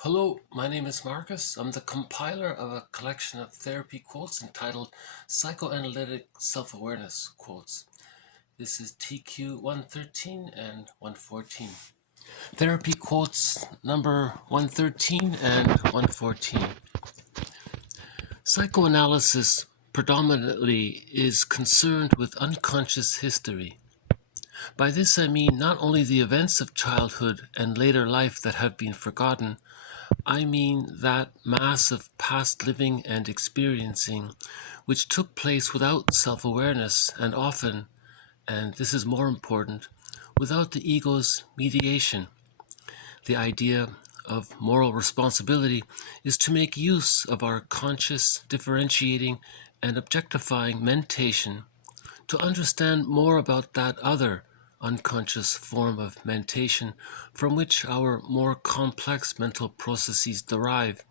Hello, my name is Marcus. I'm the compiler of a collection of therapy quotes entitled Psychoanalytic Self-Awareness Quotes. This is TQ 113 and 114. Therapy quotes number 113 and 114. Psychoanalysis predominantly is concerned with unconscious history. By this I mean not only the events of childhood and later life that have been forgotten, I mean that mass of past living and experiencing which took place without self-awareness and often, and this is more important, without the ego's mediation. The idea of moral responsibility is to make use of our conscious, differentiating, and objectifying mentation to understand more about that other unconscious form of mentation from which our more complex mental processes derive,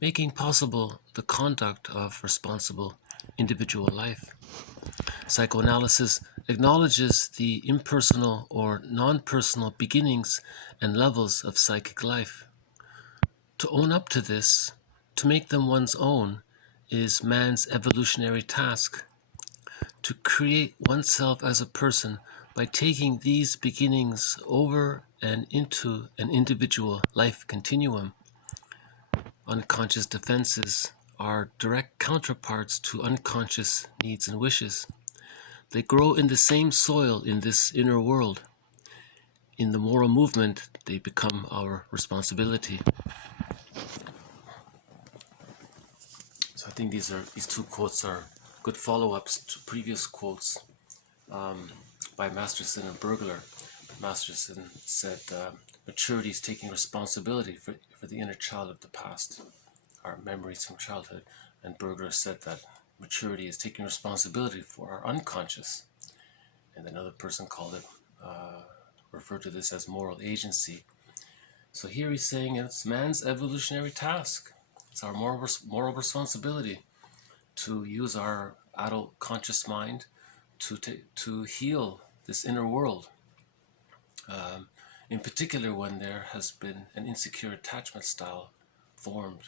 making possible the conduct of responsible individual life. Psychoanalysis acknowledges the impersonal or non-personal beginnings and levels of psychic life. To own up to this, to make them one's own, is man's evolutionary task. To create oneself as a person by taking these beginnings over and into an individual life continuum. Unconscious defenses are direct counterparts to unconscious needs and wishes. They grow in the same soil in this inner world. In the moral movement, they become our responsibility. So I think these two quotes are good follow-ups to previous quotes by Masterson and Bergler. Masterson said, maturity is taking responsibility for the inner child of the past, our memories from childhood. And Bergler said that maturity is taking responsibility for our unconscious. And another person called it, referred to this as moral agency. So here he's saying it's man's evolutionary task. It's our moral responsibility to use our adult conscious mind to heal this inner world. In particular, when there has been an insecure attachment style formed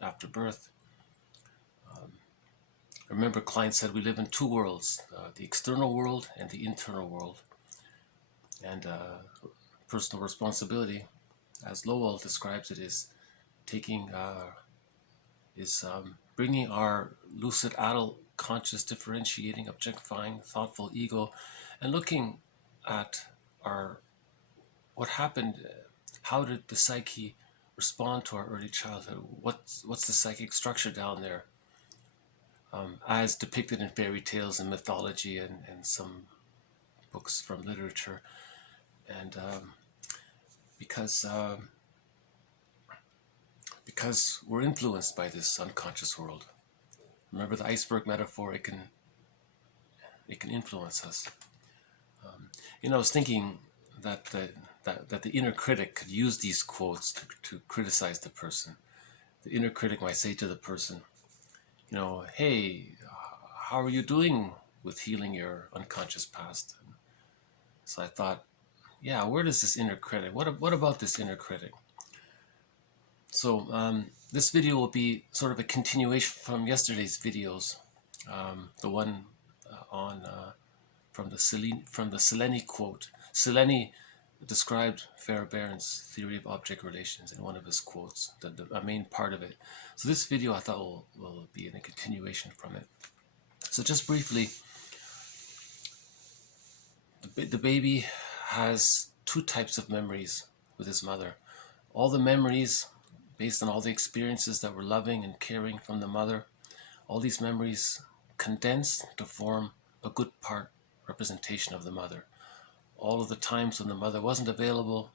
after birth. Remember, Klein said we live in two worlds, the external world and the internal world. And personal responsibility, as Loewald describes it, is bringing our lucid adult conscious differentiating objectifying thoughtful ego and looking at what happened, how did the psyche respond to our early childhood, what's the psychic structure down there, as depicted in fairy tales and mythology and some books from literature. And because we're influenced by this unconscious world. Remember the iceberg metaphor, it can influence us. I was thinking that the inner critic could use these quotes to criticize the person. The inner critic might say to the person, hey, how are you doing with healing your unconscious past? So I thought, yeah, where does this inner critic, what about this inner critic? So this video will be sort of a continuation from yesterday's videos, the one from the Seleni quote. Seleni described Fairbairn's theory of object relations in one of his quotes, a main part of it. So this video I thought will be in a continuation from it. So just briefly, the baby has two types of memories with his mother. All the memories based on all the experiences that were loving and caring from the mother, all these memories condensed to form a good part representation of the mother. All of the times when the mother wasn't available,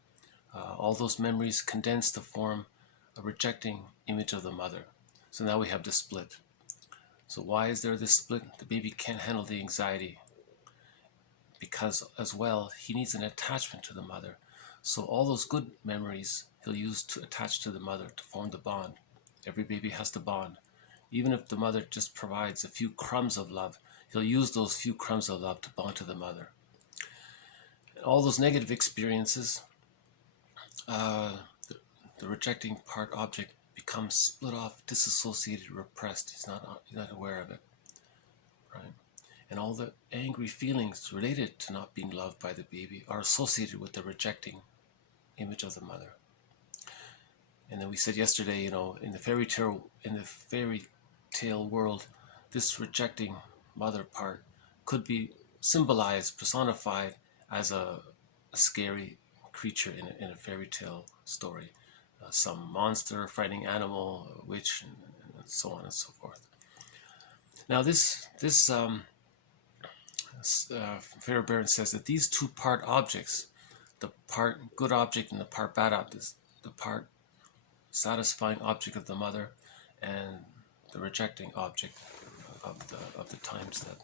all those memories condensed to form a rejecting image of the mother. So now we have this split. So why is there this split? The baby can't handle the anxiety because as well he needs an attachment to the mother. So all those good memories he'll use to attach to the mother to form the bond. Every baby has to bond. Even if the mother just provides a few crumbs of love, he'll use those few crumbs of love to bond to the mother. And all those negative experiences, rejecting part object becomes split off, disassociated, repressed. He's not aware of it, right? And all the angry feelings related to not being loved by the baby are associated with the rejecting image of the mother. And then we said yesterday, in the fairy tale world, this rejecting mother part could be symbolized, personified as a scary creature in a fairy tale story, some monster, frightening animal, a witch, and so on and so forth. Now, this Farah Baron says that these two part objects, the part good object and the part bad object, the part satisfying object of the mother and the rejecting object of the times that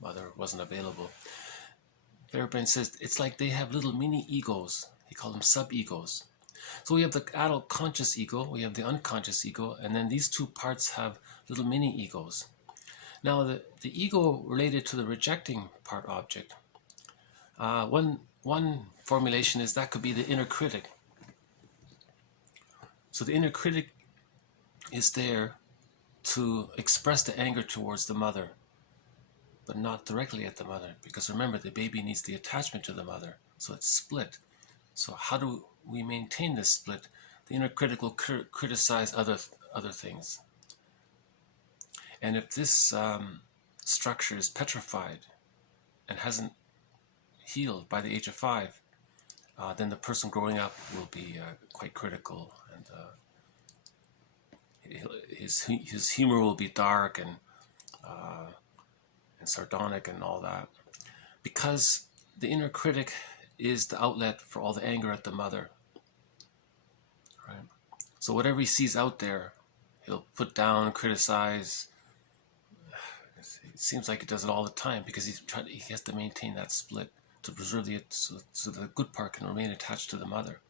mother wasn't available. Farah Baron says it's like they have little mini egos. He called them sub-egos. So we have the adult conscious ego, we have the unconscious ego, and then these two parts have little mini egos. Now, the ego related to the rejecting part object, one formulation is that could be the inner critic. So the inner critic is there to express the anger towards the mother, but not directly at the mother, because remember, the baby needs the attachment to the mother, so it's split. So how do we maintain this split? The inner critic will criticize other things. And if this structure is petrified and hasn't healed by the age of 5, then the person growing up will be quite critical, and his humor will be dark and sardonic and all that, because the inner critic is the outlet for all the anger at the mother. Right? So whatever he sees out there, he'll put down, criticize. It seems like he does it all the time because he has to maintain that split to preserve so the good part can remain attached to the mother.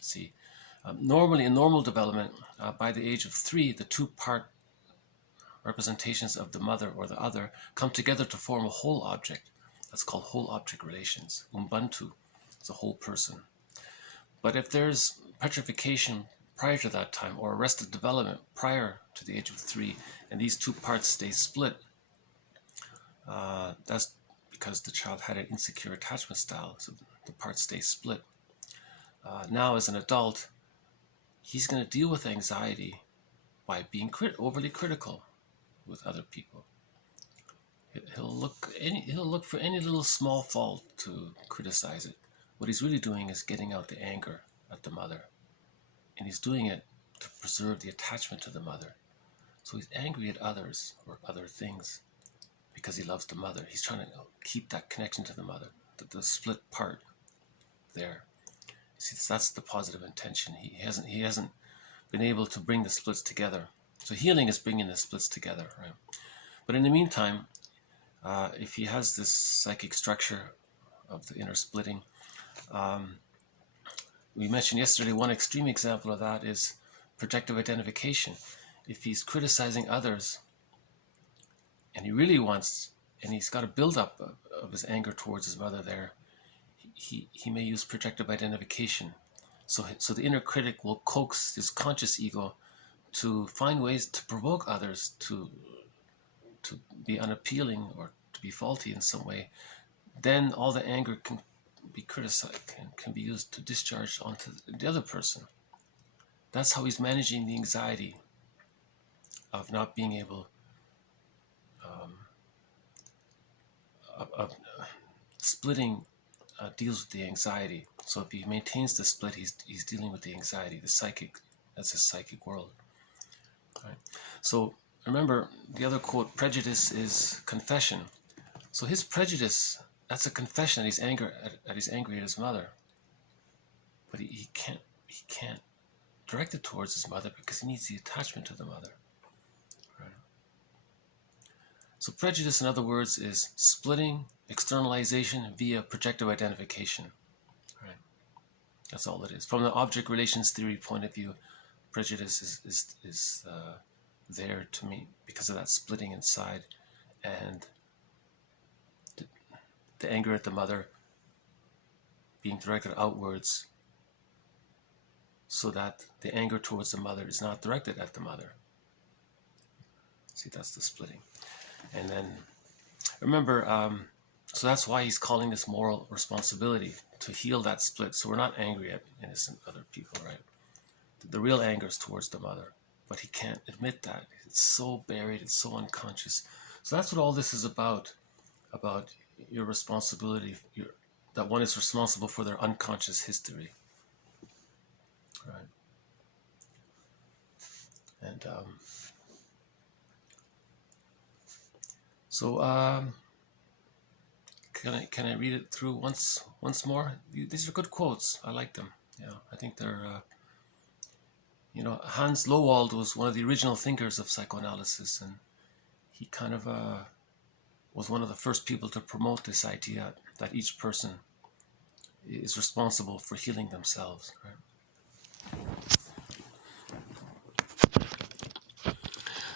See, normally in normal development, by the age of 3, the two-part representations of the mother or the other come together to form a whole object. That's called whole object relations. Ubuntu is a whole person. But if there's petrification prior to that time, or arrested development prior to the age of 3, and these two parts stay split, that's because the child had an insecure attachment style, so the parts stay split. Now as an adult, he's going to deal with anxiety by being overly critical with other people. He'll look for any little small fault to criticize it. What he's really doing is getting out the anger at the mother, and he's doing it to preserve the attachment to the mother. So he's angry at others or other things because he loves the mother. He's trying to keep that connection to the mother, the split part there. See, that's the positive intention. He hasn't been able to bring the splits together. So healing is bringing the splits together, right? But in the meantime, if he has this psychic structure of the inner splitting, we mentioned yesterday one extreme example of that is projective identification. If he's criticizing others and he really wants, and he's got a build-up of his anger towards his mother there, he may use projective identification. So the inner critic will coax his conscious ego to find ways to provoke others to be unappealing or to be faulty in some way. Then all the anger can be criticized and can be used to discharge onto the other person. That's how he's managing the anxiety of not being able of splitting deals with the anxiety. So if he maintains the split, he's dealing with the anxiety, the psychic. That's his psychic world. Right. So remember, the other quote, prejudice is confession. So his prejudice, that's a confession that he's angry at his mother. But he can't direct it towards his mother because he needs the attachment to the mother. Right. So prejudice, in other words, is splitting, externalization via projective identification. Right. That's all it is. From the object relations theory point of view, prejudice is there to me because of that splitting inside, and the anger at the mother being directed outwards so that the anger towards the mother is not directed at the mother. See, that's the splitting. And then, remember, so that's why he's calling this moral responsibility, to heal that split. So we're not angry at innocent other people, right? The real anger is towards the mother, but he can't admit that. It's so buried, it's so unconscious. So that's what all this is about your responsibility, that one is responsible for their unconscious history, right? And so can I read it through once more? These are good quotes. I like them. Yeah, I think they're Hans Loewald was one of the original thinkers of psychoanalysis, and he kind of was one of the first people to promote this idea that each person is responsible for healing themselves, right?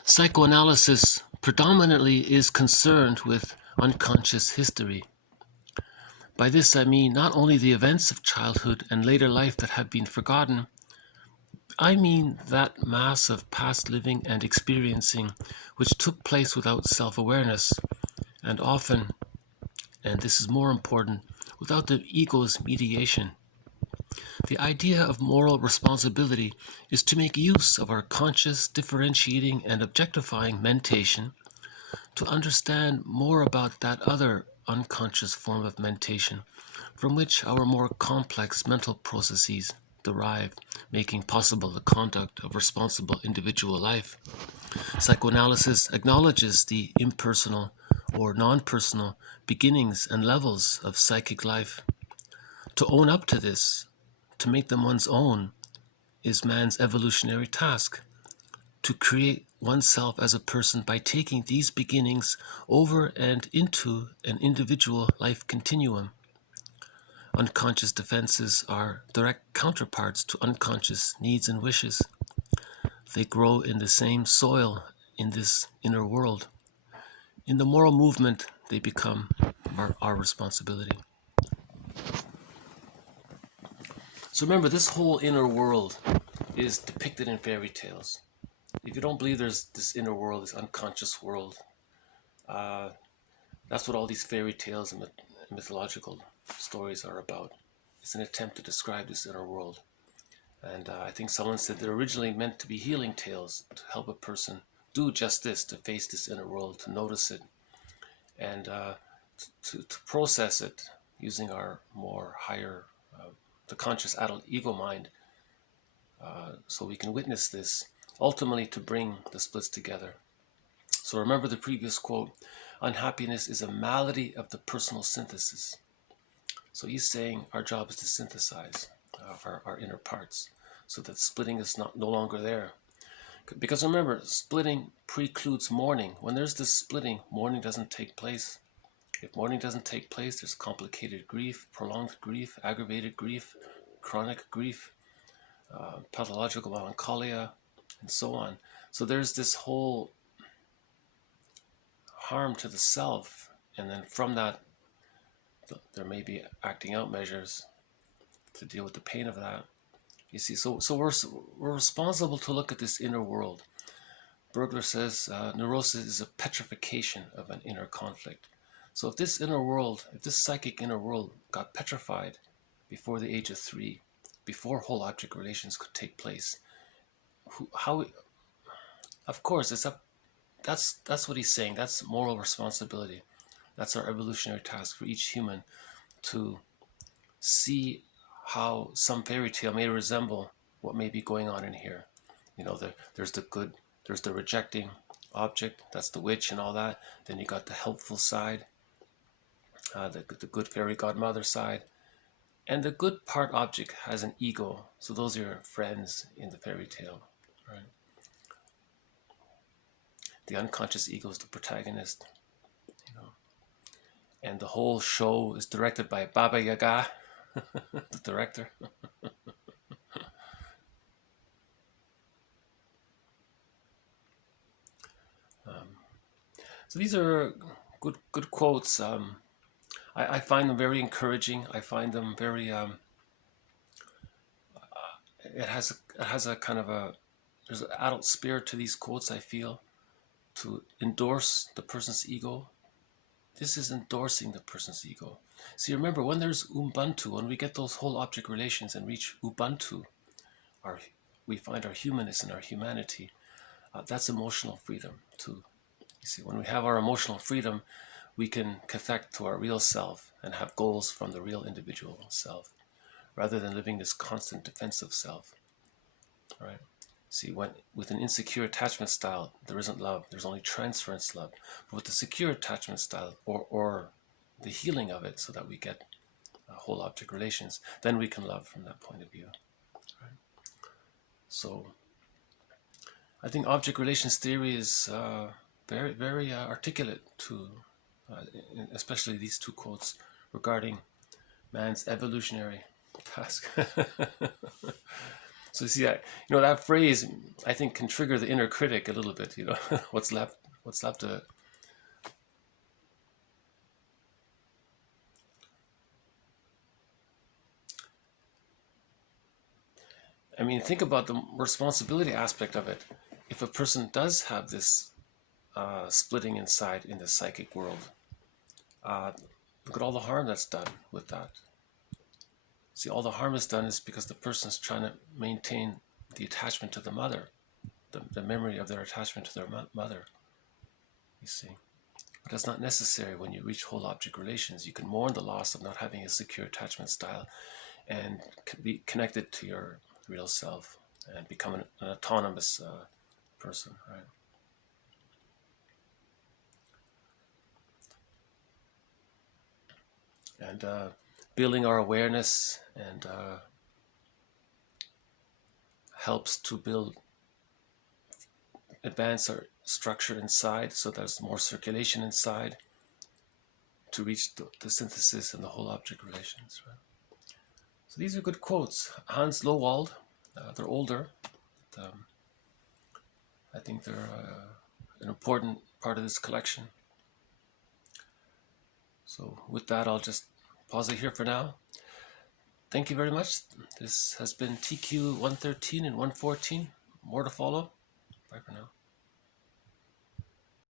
Psychoanalysis predominantly is concerned with unconscious history. By this I mean not only the events of childhood and later life that have been forgotten, I mean that mass of past living and experiencing which took place without self-awareness, and often, and this is more important, without the ego's mediation. The idea of moral responsibility is to make use of our conscious, differentiating, and objectifying mentation to understand more about that other unconscious form of mentation from which our more complex mental processes derive, making possible the conduct of responsible individual life. Psychoanalysis acknowledges the impersonal or non-personal beginnings and levels of psychic life. To own up to this, to make them one's own, is man's evolutionary task. To create oneself as a person by taking these beginnings over and into an individual life continuum. Unconscious defenses are direct counterparts to unconscious needs and wishes. They grow in the same soil in this inner world. In the moral movement, they become our responsibility. So remember, this whole inner world is depicted in fairy tales. If you don't believe there's this inner world, this unconscious world, that's what all these fairy tales and mythological stories are about. It's an attempt to describe this inner world. And I think someone said they're originally meant to be healing tales to help a person do just this, to face this inner world, to notice it, and to process it using our more higher, the conscious adult ego mind, so we can witness this, ultimately to bring the splits together. So remember the previous quote, unhappiness is a malady of the personal synthesis. So he's saying our job is to synthesize our inner parts so that splitting is no longer there. Because remember, splitting precludes mourning. When there's this splitting, mourning doesn't take place. If mourning doesn't take place, there's complicated grief, prolonged grief, aggravated grief, chronic grief, pathological melancholia, and so on. So there's this whole harm to the self, and then from that there may be acting out measures to deal with the pain of that. You see, so we're responsible to look at this inner world. Bergler says neurosis is a petrification of an inner conflict. So if this inner world, if this psychic inner world got petrified before the age of 3, before whole object relations could take place, of course, that's what he's saying. That's moral responsibility. That's our evolutionary task for each human, to see how some fairy tale may resemble what may be going on in here. You know, there's the good, there's the rejecting object, that's the witch and all that. Then you got the helpful side, the good fairy godmother side. And the good part object has an ego. So those are your friends in the fairy tale, right? The unconscious ego is the protagonist, you know. And the whole show is directed by Baba Yaga, the director. So these are good quotes. I find them very encouraging. I find them very, it has a kind of a, there's an adult spirit to these quotes, I feel, to endorse the person's ego. This is endorsing the person's ego. See, remember, when there's Ubuntu, when we get those whole object relations and reach Ubuntu, we find our humanness and our humanity. That's emotional freedom too. You see, when we have our emotional freedom, we can connect to our real self and have goals from the real individual self, rather than living this constant defensive self. Right? See, with an insecure attachment style, there isn't love. There's only transference love. But with the secure attachment style, or the healing of it, so that we get whole object relations, then we can love from that point of view. Right? So, I think object relations theory is very, very articulate to, especially these two quotes regarding man's evolutionary task. So you see, that phrase, I think, can trigger the inner critic a little bit. What's left of it. I mean, think about the responsibility aspect of it. If a person does have this splitting inside in the psychic world, look at all the harm that's done with that. See, all the harm is done is because the person's trying to maintain the attachment to the mother, the memory of their attachment to their mother. You see, but that's not necessary when you reach whole object relations. You can mourn the loss of not having a secure attachment style and be connected to your real self and become an autonomous person, right? And building our awareness and helps to advance our structure inside, so there's more circulation inside to reach the synthesis and the whole object relations. Right? So these are good quotes. Hans Loewald, they're older. But, I think they're an important part of this collection. So with that, I'll just pause it here for now. Thank you very much. This has been TQ 113 and 114. More to follow. Bye for now.